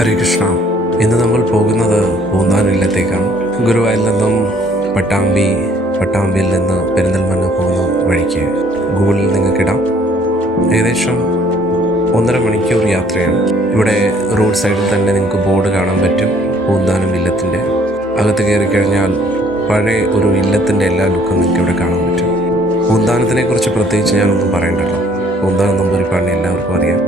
ഹരേ കൃഷ്ണ ഇന്ന് നമ്മൾ പോകുന്നത് പൂന്താനില്ലത്തേക്കാണ് ഗുരുവായൂരിൽ നിന്നും പട്ടാമ്പി പട്ടാമ്പിയിൽ നിന്ന് പെരിന്തൽമണ്ണ പോകുന്ന വഴിക്ക് ഗൂഗിളിൽ നിങ്ങൾക്കിടാം ഏകദേശം ഒന്നര മണിക്കൂർ യാത്രയാണ്. ഇവിടെ റോഡ് സൈഡിൽ തന്നെ നിങ്ങൾക്ക് ബോർഡ് കാണാൻ പറ്റും പൂന്താനം ഇല്ലത്തിന്റെ അകത്ത് കയറി കഴിഞ്ഞാൽ പഴയ ഒരു ഇല്ലത്തിന്റെ എല്ലാ ലുക്കും നിങ്ങൾക്ക് ഇവിടെ കാണാൻ പറ്റും. പൂന്താനത്തിനെ കുറിച്ച് പ്രത്യേകിച്ച് ഞാനൊന്നും പറയണ്ടല്ലോ പൂന്താനം നമ്പൂരിപ്പാടിനെ എല്ലാവർക്കും അറിയാം.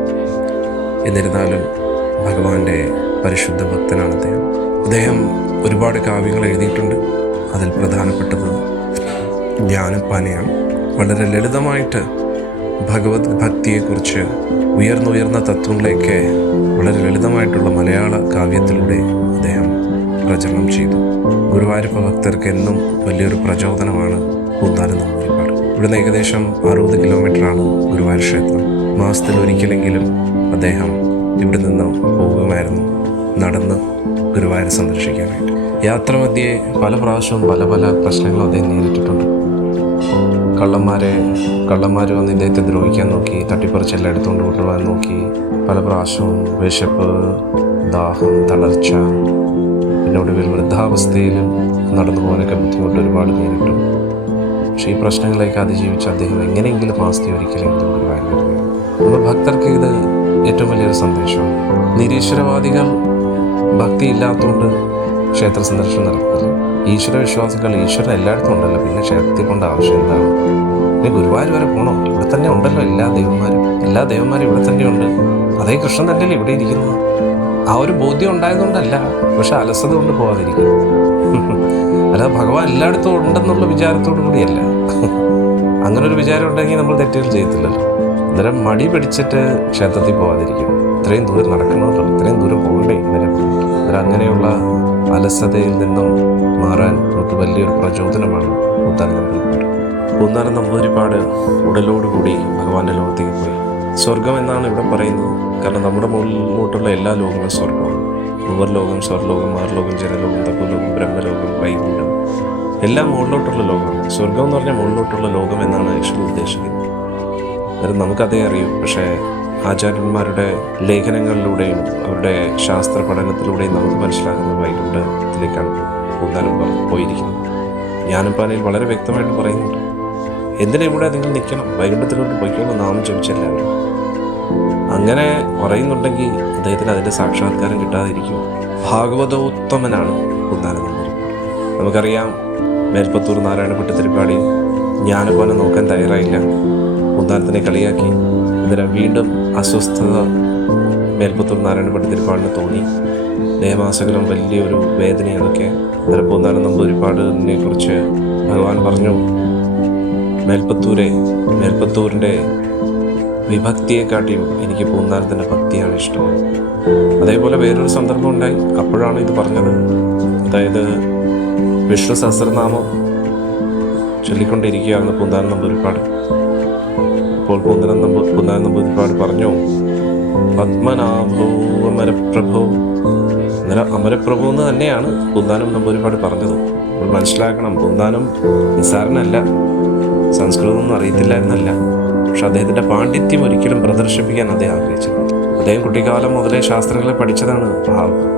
എന്നിരുന്നാലും ഭഗവാന്റെ പരിശുദ്ധ ഭക്തനാണ് അദ്ദേഹം. അദ്ദേഹം ഒരുപാട് കാവ്യങ്ങൾ എഴുതിയിട്ടുണ്ട്. അതിൽ പ്രധാനപ്പെട്ടത് ജ്ഞാനപ്പാനയാണ് വളരെ ലളിതമായിട്ട് ഭഗവത് ഭക്തിയെക്കുറിച്ച് ഉയർന്നുയർന്ന തത്വങ്ങളെയൊക്കെ വളരെ ലളിതമായിട്ടുള്ള മലയാള കാവ്യത്തിലൂടെ അദ്ദേഹം പ്രചരണം ചെയ്തു. ഗുരുവായൂരപ്പ ഭക്തർക്ക് എന്നും വലിയൊരു പ്രചോദനമാണ് പൂന്താനം നമ്പൂരിപ്പാട് ഇവിടുന്ന് ഏകദേശം അറുപത് കിലോമീറ്ററാണ് ഗുരുവായൂർ ക്ഷേത്രം. മാസത്തിൽ ഒരിക്കലെങ്കിലും അദ്ദേഹം ഇവിടെ നിന്ന് പോകുമായിരുന്നു. നടന്ന് ഗുരുവായൂർ സന്ദർശിക്കാനായിട്ട്. യാത്ര മധ്യേ പല പ്രാവശ്യവും പല പല പ്രശ്നങ്ങളും അദ്ദേഹം നേരിട്ടിട്ടുണ്ട്. കള്ളന്മാരെ കള്ളന്മാർ വന്ന് ഇദ്ദേഹത്തെ ദ്രോഹിക്കാൻ നോക്കി തട്ടിപ്പറിച്ചെല്ലാം എടുത്തുകൊണ്ട് കൊണ്ടുപോകാൻ നോക്കി പല പ്രാവശ്യവും വിശപ്പ് ദാഹം തളർച്ച പിന്നെ ഒടുവിൽ വൃദ്ധാവസ്ഥയിലും നടന്നു പോകാനൊക്കെ ബുദ്ധിമുട്ട് ഒരുപാട് നേരിട്ടു. പക്ഷേ ഈ പ്രശ്നങ്ങളെയൊക്കെ അതിജീവിച്ച് അദ്ദേഹം എങ്ങനെയെങ്കിലും ആസ്തി ഒരിക്കലെങ്കിലും ഗുരുവായൂർ നമ്മൾ ഭക്തർക്ക് ഇത് ഏറ്റവും വലിയൊരു സന്ദേശമാണ് നിരീശ്വരവാദികൾ ഭക്തി ഇല്ലാത്തതുകൊണ്ട് ക്ഷേത്ര സന്ദർശനം നടത്തില്ല ഈശ്വര വിശ്വാസികൾ ഈശ്വരൻ എല്ലായിടത്തും ഉണ്ടല്ലോ. പിന്നെ ക്ഷേത്രത്തിൽ കൊണ്ട് ആവശ്യം എന്താണ്? പിന്നെ ഗുരുവായൂർ വരെ പോകണോ ഇവിടെ തന്നെ ഉണ്ടല്ലോ എല്ലാ ദൈവന്മാരും. എല്ലാ ദൈവന്മാരും ഇവിടെ തന്നെ ഉണ്ട്. അതേ കൃഷ്ണൻ തന്നെയല്ലേ ഇവിടെ ഇരിക്കുന്നത്? ആ ഒരു ബോധ്യം ഉണ്ടായതുകൊണ്ടല്ല പക്ഷെ അലസത കൊണ്ട് പോകാതിരിക്കുന്നു അല്ല ഭഗവാൻ എല്ലായിടത്തും ഉണ്ടെന്നുള്ള വിചാരത്തോടു കൂടിയല്ല അങ്ങനെ ഒരു വിചാരം ഉണ്ടെങ്കിൽ നമ്മൾ തെറ്റുകൾ ചെയ്യത്തില്ലല്ലോ. അന്നേരം മടി പിടിച്ചിട്ട് ക്ഷേത്രത്തിൽ പോകാതിരിക്കും ഇത്രയും ദൂരം നടക്കണമല്ലോ. ഇത്രയും ദൂരം പോകണ്ടേ ഇന്നലെ അന്നേരം അങ്ങനെയുള്ള അലസതയിൽ നിന്നും മാറാൻ നമുക്ക് വലിയൊരു പ്രചോദനമാണ് ഒന്നാലും നമ്പൂതിരിപ്പാട് പൂന്താനം നമ്പൂതിരിപ്പാട് ഉടലോടുകൂടി ഭഗവാന്റെ ലോകത്തേക്ക് പോയി. സ്വർഗം എന്നാണ് ഇവിടെ പറയുന്നത്. കാരണം നമ്മുടെ മുകളിലോട്ടുള്ള എല്ലാ ലോകങ്ങളും സ്വർഗമാണ് ഭൂവർലോകം സ്വർലോകം മാർലോകം ജനലോകം തപ്പുലോകം ബ്രഹ്മലോകം വൈകുണ്ഠം. എല്ലാം മുകളിലോട്ടുള്ള ലോകമാണ്. സ്വർഗം എന്ന് പറഞ്ഞാൽ മുകളിലോട്ടുള്ള ലോകം എന്നാണ് ആക്ച്വലി ഉദ്ദേശിക്കുന്നത്. അന്നേരം നമുക്കതേ അറിയൂ. പക്ഷേ ആചാര്യന്മാരുടെ ലേഖനങ്ങളിലൂടെയും അവരുടെ ശാസ്ത്ര പഠനത്തിലൂടെയും നമുക്ക് മനസ്സിലാകുന്ന വൈകുണ്ഠത്തിലേക്കാണ് പൂന്താനം പോ- പോയിരിക്കുന്നത്. ജ്ഞാനപ്പാനയിൽ വളരെ വ്യക്തമായിട്ട് പറയുന്നുണ്ട്. എന്തിനാ ഇവിടെ നിങ്ങൾ നിൽക്കണം? വൈകുണ്ഠത്തിലോട്ട് പോയിക്കോളൂ നാമം ചോദിച്ചെല്ലാവരും അങ്ങനെ പറയുന്നുണ്ടെങ്കിൽ അദ്ദേഹത്തിന് അതിന്റെ സാക്ഷാത്കാരം കിട്ടാതിരിക്കും. ഭാഗവതോത്തമനാണ് പൂന്താനം നമുക്കറിയാം മേൽപ്പത്തൂർ നാരായണപ്പെട്ട് തിരുപ്പാടി ജ്ഞാനപ്പാനം നോക്കാൻ തയ്യാറായില്ല. പൂന്താനത്തിനെ കളിയാക്കി. ഇന്നലെ വീണ്ടും അസ്വസ്ഥത മേൽപ്പത്തൂർ നാരായണപ്പെട്ട തിരുപ്പാടിന് തോന്നി. ദേവാസകലം വലിയൊരു വേദന അതൊക്കെ അന്നേരം പൂന്താനം നമ്പൂരിപ്പാടിനെ കുറിച്ച് ഭഗവാൻ പറഞ്ഞു. മേൽപ്പത്തൂരെ മേൽപ്പത്തൂരിന്റെ വിഭക്തിയെക്കാട്ടിയും എനിക്ക് പൂന്താനത്തിന്റെ ഭക്തിയാണ് ഇഷ്ടം. അതേപോലെ വേറൊരു സന്ദർഭം ഉണ്ടായി. അപ്പോഴാണ് ഇത് പറഞ്ഞത്. അതായത് വിഷ്ണു സഹസ്രനാമം ചൊല്ലിക്കൊണ്ടിരിക്കുകയായിരുന്നു പൂന്താനം നമ്പൂരിപ്പാട് അപ്പോൾ പൂന്തനം നമ്പൂ പൂന്താനം നമ്പൂതിരിപ്പാട് പറഞ്ഞു. പത്മനാഭോ അമരപ്രഭോ. അന്നേരം അമരപ്രഭു എന്ന് തന്നെയാണ് പൂന്താനം നമ്പൂരിപ്പാട് പറഞ്ഞത്. നമ്മൾ മനസ്സിലാക്കണം പൂന്താനം നിസ്സാരനല്ല സംസ്കൃതമൊന്നും എന്നല്ല. പക്ഷെ അദ്ദേഹത്തിന്റെ പാണ്ഡിത്യം ഒരിക്കലും പ്രദർശിപ്പിക്കാൻ അദ്ദേഹം ആഗ്രഹിച്ചിരുന്നു അദ്ദേഹം കുട്ടിക്കാലം മുതലേ ശാസ്ത്രങ്ങളെ പഠിച്ചതാണ്.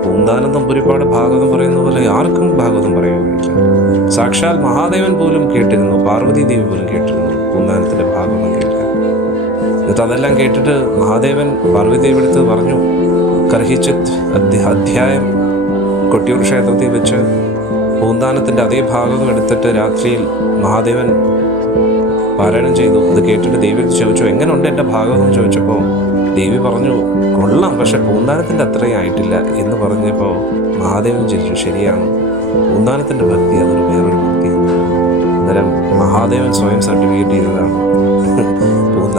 പൂന്താനം തമ്പുരിപ്പാട് ഭാഗവതം പറയുന്ന പോലെ ആർക്കും ഭാഗവതം പറയാൻ കഴിയില്ല. സാക്ഷാൽ മഹാദേവൻ പോലും കേട്ടിരുന്നു പാർവതി ദേവി പോലും കേട്ടിരുന്നു പൂന്താനത്തിന്റെ ഭാഗവതം കേൾക്കാൻ. എന്നിട്ട് അതെല്ലാം കേട്ടിട്ട് മഹാദേവൻ പാർവതി ദേവി പറഞ്ഞു കർഹിച്ചിത് അധ്യ- അധ്യായം കൊട്ടിയൂർ ക്ഷേത്രത്തിൽ വെച്ച് പൂന്താനത്തിന്റെ അതേ ഭാഗം എടുത്തിട്ട് രാത്രിയിൽ മഹാദേവൻ പാരായണം ചെയ്തു. അത് കേട്ടിട്ട് ദേവി ചോദിച്ചു എങ്ങനെയുണ്ട് എന്റെ ഭാഗം? എന്ന് ചോദിച്ചപ്പോൾ ദേവി പറഞ്ഞു കൊള്ളാം പക്ഷെ പൂന്താനത്തിന്റെ അത്രയും ആയിട്ടില്ല. എന്ന് പറഞ്ഞപ്പോൾ മഹാദേവൻ ചിരിച്ചു ശരിയാണ് പൂന്താനത്തിന്റെ ഭക്തി അതൊരു വേറൊരു ഭക്തിയാണ്. അന്നേരം മഹാദേവൻ സ്വയം സർട്ടിഫിക്കറ്റ് ചെയ്തതാണ്.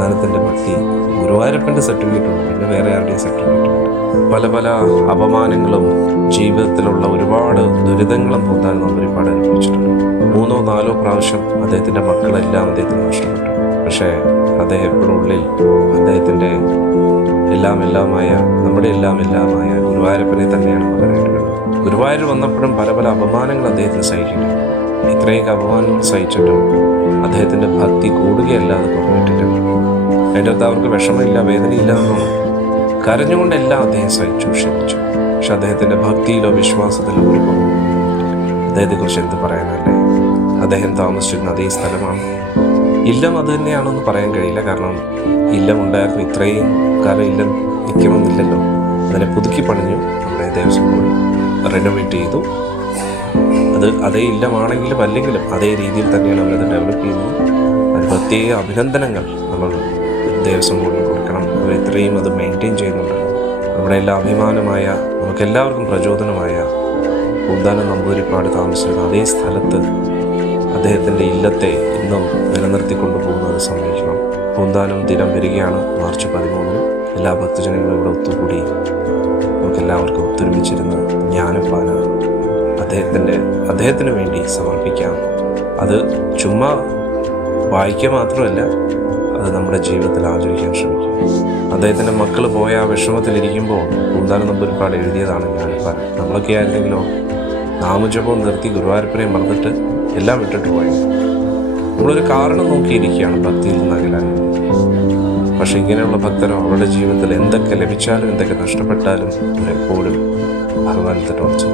പൂന്താനത്തിന്റെ ഭക്തി ഗുരുവായൂരപ്പന്റെ സർട്ടിഫിക്കറ്റ് ഉണ്ട്. പിന്നെ വേറെ ആരുടെയും സർട്ടിഫിക്കറ്റ് ഉണ്ട്. പല പല അപമാനങ്ങളും ജീവിതത്തിലുള്ള ഒരുപാട് ദുരിതങ്ങളും പൂന്താനം നമ്പരിപ്പാട് അനുഭവിച്ചിട്ടുണ്ട്. മൂന്നോ നാലോ പ്രാവശ്യം അദ്ദേഹത്തിന്റെ മക്കളെല്ലാം അദ്ദേഹത്തിന് നഷ്ടപ്പെട്ടു. പക്ഷേ അദ്ദേഹം എപ്പോഴും ഉള്ളിൽ അദ്ദേഹത്തിന്റെ എല്ലാം എല്ലാമായ നമ്മുടെ എല്ലാം എല്ലാമായ ഗുരുവായൂരപ്പനെ തന്നെയാണ് കണ്ടത് ഗുരുവായൂർ വന്നപ്പോഴും പല പല അപമാനങ്ങൾ അദ്ദേഹത്തിന് സഹിക്കില്ല. ഇത്രയൊക്കെ അപമാനങ്ങൾ സഹിച്ചിട്ടും അദ്ദേഹത്തിന്റെ ഭക്തി കൂടുകയല്ലാതെ കുറഞ്ഞിട്ടില്ല അതിന്റെ അടുത്ത് അവർക്ക് വിഷമമില്ല വേദനയില്ല എന്നും കരഞ്ഞുകൊണ്ടെല്ലാം അദ്ദേഹം സഹിച്ചു ക്ഷമിച്ചു. പക്ഷെ അദ്ദേഹത്തിന്റെ ഭക്തിയിലോ വിശ്വാസത്തിലോ ഒരു അദ്ദേഹത്തെക്കുറിച്ച് എന്ത് പറയാനല്ലേ? അദ്ദേഹം താമസിച്ചിരുന്ന അതേ സ്ഥലമാണ്. ഇല്ലം അത് തന്നെയാണെന്ന് പറയാൻ കഴിയില്ല. കാരണം ഇല്ലം ഉണ്ടായിരുന്നു. ഇത്രയും കാലം ഇല്ലം നിൽക്കണമെന്നില്ലല്ലോ. അതിനെ പുതുക്കി പണിഞ്ഞു നമ്മുടെ ദേവസ്വം ബോർഡ് റെനോവേറ്റ് ചെയ്തു. അത് അതേ ഇല്ലമാണെങ്കിലും അല്ലെങ്കിലും അതേ രീതിയിൽ തന്നെയാണ് അവരത് ഡെവലപ്പ് ചെയ്യുന്നത്. അതിന് പ്രത്യേക അഭിനന്ദനങ്ങൾ നമ്മൾ ദേവസ്വം ബോർഡിന് കൊടുക്കണം. അവർ ഇത്രയും അത് മെയിന്റെയിൻ ചെയ്യുന്നുണ്ടല്ലോ നമ്മുടെ എല്ലാ അഭിമാനമായ നമുക്കെല്ലാവർക്കും പ്രചോദനമായ പൂന്താനം നമ്പൂതിരിപ്പാട് താമസിച്ചിരുന്ന അതേ സ്ഥലത്ത് അദ്ദേഹത്തിന്റെ ഇല്ലത്തെ ഇന്നും നിലനിർത്തിക്കൊണ്ടു പോകുന്നത് സമ്മതിക്കണം പൂന്താനം ദിനം വരികയാണ് മാർച്ച് പതിമൂന്നിന്. എല്ലാ ഭക്തജനങ്ങളും ഇവിടെ ഒത്തുകൂടി നമുക്കെല്ലാവർക്കും ഒത്തൊരുമിച്ചിരുന്ന് ജ്ഞാനപ്പാന അദ്ദേഹത്തിന്റെ അദ്ദേഹത്തിന് വേണ്ടി സമർപ്പിക്കാം. അത് ചുമ്മാ വായിക്കുക മാത്രമല്ല അത് നമ്മുടെ ജീവിതത്തിൽ ആചരിക്കാൻ ശ്രമിക്കുക അദ്ദേഹത്തിന്റെ മക്കൾ പോയ ആ വിഷമത്തിലിരിക്കുമ്പോൾ കൂന്താനം നമ്പൂരിപ്പാട് എഴുതിയതാണ് ജ്ഞാനപ്പാന നമ്മളൊക്കെ ആയിരുന്നെങ്കിലോ നാമജപവും നിർത്തി ഗുരുവായൂരപ്പനെ മറന്നിട്ട് എല്ലാം വിട്ടിട്ട് പോയി. നമ്മളൊരു കാരണം നോക്കിയിരിക്കുകയാണ് ഭക്തിയിൽ അകലാൻ. പക്ഷെ ഇങ്ങനെയുള്ള ഭക്തരോ അവരുടെ ജീവിതത്തിൽ എന്തൊക്കെ ലഭിച്ചാലും എന്തൊക്കെ നഷ്ടപ്പെട്ടാലും അവരെപ്പോഴും ഭഗവാനത്തെ ടോർച്ചു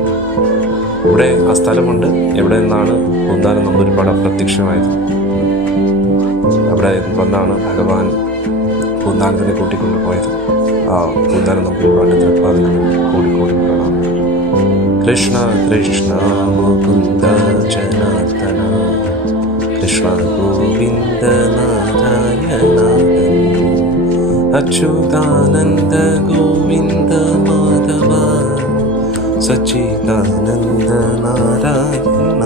ഇവിടെ ആ സ്ഥലമുണ്ട്. എവിടെ നിന്നാണ്? പൂന്താനം നമ്പൂരിപ്പാട് അപ്രത്യക്ഷമായത്. വന്നാണ് ഭഗവാൻ പൂന്താനത്തിനെ കൂട്ടിക്കൊണ്ട് പോയത്. ആ പൂന്താനം നമുക്ക് നമ്പൂരിപ്പാട്ട് തൃപ്പാദികളിൽ കൂടിക്കൂടി കാണാം കൃഷ്ണ കൃഷ്ണ മുകുന്ദ ജനാർദ്ദന. കൃഷ്ണ ഗോവിന്ദ നാരായണ അച്യുതാനന്ദ ഗോവിന്ദ മാധവ. സച്ചിദാനന്ദ നാരായണ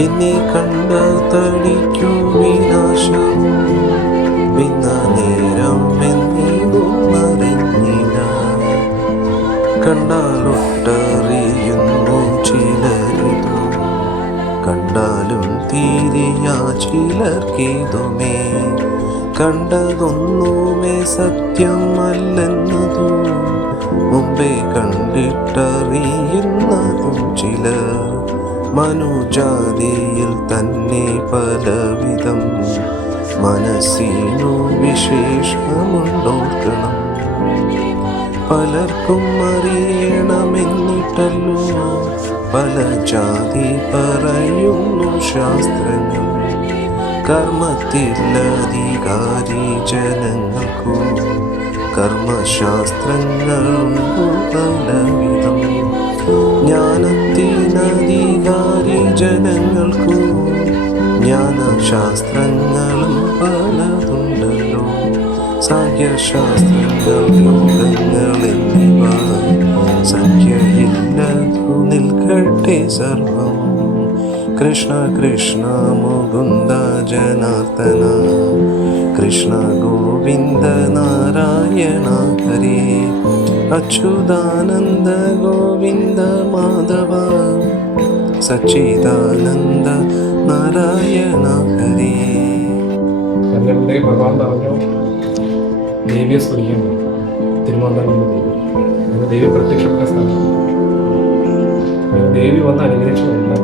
ഇനി കണ്ട തടിക്കു വിനാശം. വിന്ന നേരം എന്നറിഞ്ഞില്ല കണ്ടാലൊട്ടറിയുന്നു ചിലരിതു. കണ്ടാലും തീരിയാ ചിലർക്കിതുമേ കണ്ടതൊന്നുമേ സത്യമല്ലെന്നതു. മുമ്പേ കണ്ടിട്ടറിയുന്നതും ചിലർ. മനുജാതിയിൽ തന്നെ പലവിധം മനസ്സിനു വിശേഷമുണ്ടോർക്കണം. പലർക്കും അറിയണമെന്നിട്ടല്ലോ. പല ജാതി പറയുന്നു ശാസ്ത്രങ്ങൾ. കർമ്മത്തിലധികാരി ജനങ്ങൾക്കു കർമ്മശാസ്ത്രങ്ങളുണ്ടു പലവിധം. ജ്ഞാനത്തിനധികാരി ജനങ്ങൾക്കു ജ്ഞാനശാസ്ത്രങ്ങളും പലതുണ്ടല്ലോ. സാഖ്യശാസ്ത്രങ്ങൾ യോഗങ്ങൾ എന്നിവ സംഖ്യയില്ലതു നിൽക്കട്ടെ സർവം. കൃഷ്ണ കൃഷ്ണ മുകുന്ദ ജനാർദ്ദന. കൃഷ്ണ ഗോവിന്ദ നാരായണ ഹരേ. അച്യുതാനന്ദ ഗോവിന്ദ മാധവ സച്ചിദാനന്ദ നാരായണ ഹരേ കല്യാണത്തെ ഭഗവാൻ പറഞ്ഞു ദേവിയെ സ്തുതിക്കാൻ തിരുവനന്തപുരം ദേവി അങ്ങനെ ദേവി പ്രത്യക്ഷപ്പെട്ട സ്ഥലം അങ്ങനെ ദേവി വന്ന് അനുഗ്രഹിച്ചു എല്ലാം